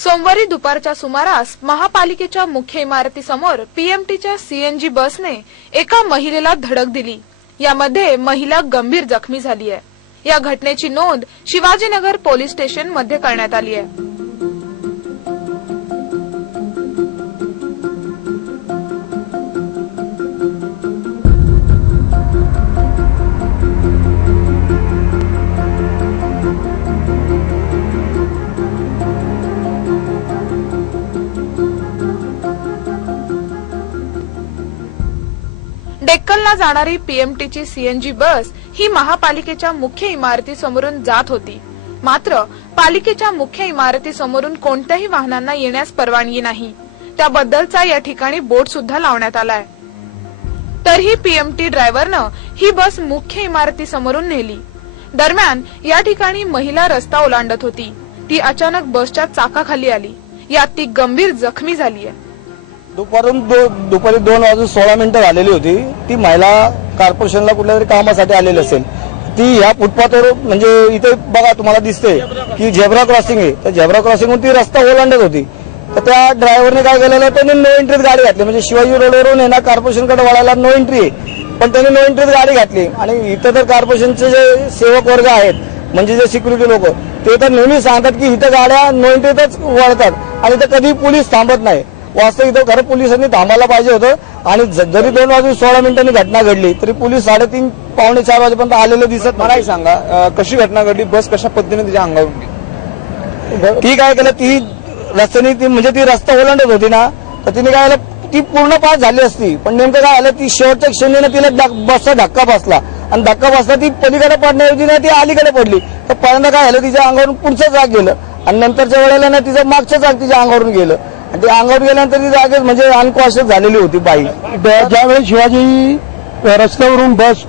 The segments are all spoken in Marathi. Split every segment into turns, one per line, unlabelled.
सोमवारी दुपारच्या सुमारास महापालिकेच्या मुख्य इमारतीसमोर पीएमटीच्या सीएनजी बसने एका महिलेला धडक दिली. यामध्ये महिला गंभीर जखमी झाली आहे या घटनेची नोंद शिवाजीनगर पोलीस स्टेशनमध्ये करण्यात आली आहे डेक्कनला जाणारी पीएमटीची सीएनजी बस ही महापालिकेच्या मुख्य इमारतीसमोरून जात होती. मात्र पालिकेच्या मुख्य इमारतीसमोरून कोणत्याही वाहनांना येण्यास परवानगी नाही. त्याबद्दलचा या ठिकाणी बोर्ड सुद्धा लावण्यात आलाय. तरीही पीएमटी ड्रायव्हरनं ही बस मुख्य इमारतीसमोरून नेली. दरम्यान या ठिकाणी महिला रस्ता ओलांडत होती. ती अचानक बसच्या चाकाखाली आली. यात ती गंभीर जखमी झाली आहे
दुपारून दो दुपारी दोन वाजून सोळा मिनिटं झालेली होती. ती महिला कॉर्पोरेशनला कुठल्या तरी कामासाठी आलेली असेल. ती ह्या फुटपाथवर म्हणजे इथे बघा तुम्हाला दिसते की झेब्रा क्रॉसिंग आहे. त्या झेब्रा क्रॉसिंगहून ती रस्ता ओलांडत होती. तर त्या ड्रायव्हरने काय केलेलं त्यांनी नो एंट्रीत गाडी घातली. म्हणजे शिवाजी रोडवरून येणार ना कॉर्पोरेशनकडे वळायला नो एंट्री आहे. पण त्यांनी नो एंट्रीत गाडी घातली. आणि इथं तर कॉर्पोरेशनचे जे सेवक वर्ग आहेत म्हणजे जे सिक्युरिटी लोक ते तर नेहमी सांगतात की इथं गाड्या नो एंट्रीतच वळतात. आणि इथं कधी पोलीस थांबत नाही. वास्तव इथं खरं पोलिसांनी थांबायला पाहिजे होतं. आणि जरी दोन वाजून सोळा मिनिटांनी घटना घडली तरी पोलीस साडेतीन पावणे चार वाजेपर्यंत आलेले दिसत
मला एक सांगा अं, कशी घटना घडली? बस कशा पद्धतीने तिच्या अंगावरून गेली?
ती काय केलं? ती रस्त्याने ती म्हणजे ती रस्ता ओलांडत होती ना तर तिने काय केलं? ती पूर्ण पास झाली असती. पण नेमकं काय झालं? ती शेवटच्या क्षणीनं तिला बसचा धक्का बसला. आणि धक्का बसला ती पलीकडे पडण्याऐवजी ना ती अलीकडे पडली. तर पहिल्यांदा काय झालं? तिच्या अंगावरून पुढचं चाक गेलं. आणि नंतरच्या वेळेला ना तिचं मागचं चाक तिच्या अंगावरून गेलं. आणि ते अंगावर गेल्यानंतर ती जागेच म्हणजे अनकॉन्शियस झालेली होती बाई.
ज्यावेळेस शिवाजी रस्त्यावरून बस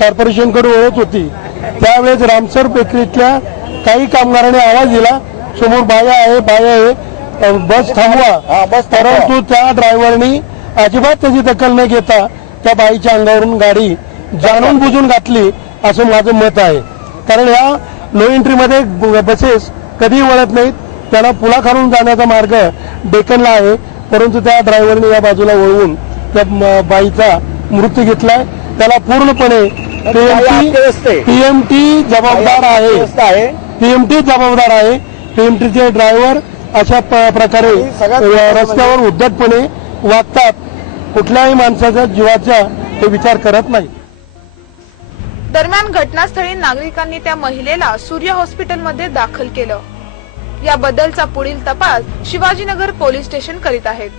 कॉर्पोरेशनकडे ओळख होती त्यावेळेस रामसर बेकरीतल्या काही कामगारांनी आवाज दिला समोर बाया आहे बाया आहे बस
हा,
थांबवा.
बस.
परंतु त्या ड्रायव्हरनी अजिबात त्याची दखल न घेता त्या बाईच्या अंगावरून गाडी जाणून बुजून घातली असं माझं मत आहे. कारण ह्या नो एंट्रीमध्ये बसेस कधीही वळत नाहीत. त्यांना पुलाखालून जाण्याचा मार्ग डेक्कनला आहे. परंतु त्या ड्रायव्हरने या बाजूला वळवून त्या बाईचा मृत्यू घेतलाय. त्याला पूर्णपणे. पीएमटी जबाबदार आहे. पीएमटी जबाबदार आहे. पीएमटीचे ड्रायव्हर अशा प्रकारे रस्त्यावर उद्धटपणे वागतात. कुठल्याही माणसाच्या जीवाचा ते विचार करत नाही.
दरम्यान घटनास्थळी नागरिकांनी त्या महिलेला सूर्य हॉस्पिटलमध्ये दाखल केलं. याबद्दलचा पुढील तपास शिवाजीनगर पोलीस स्टेशन करीत आहेत.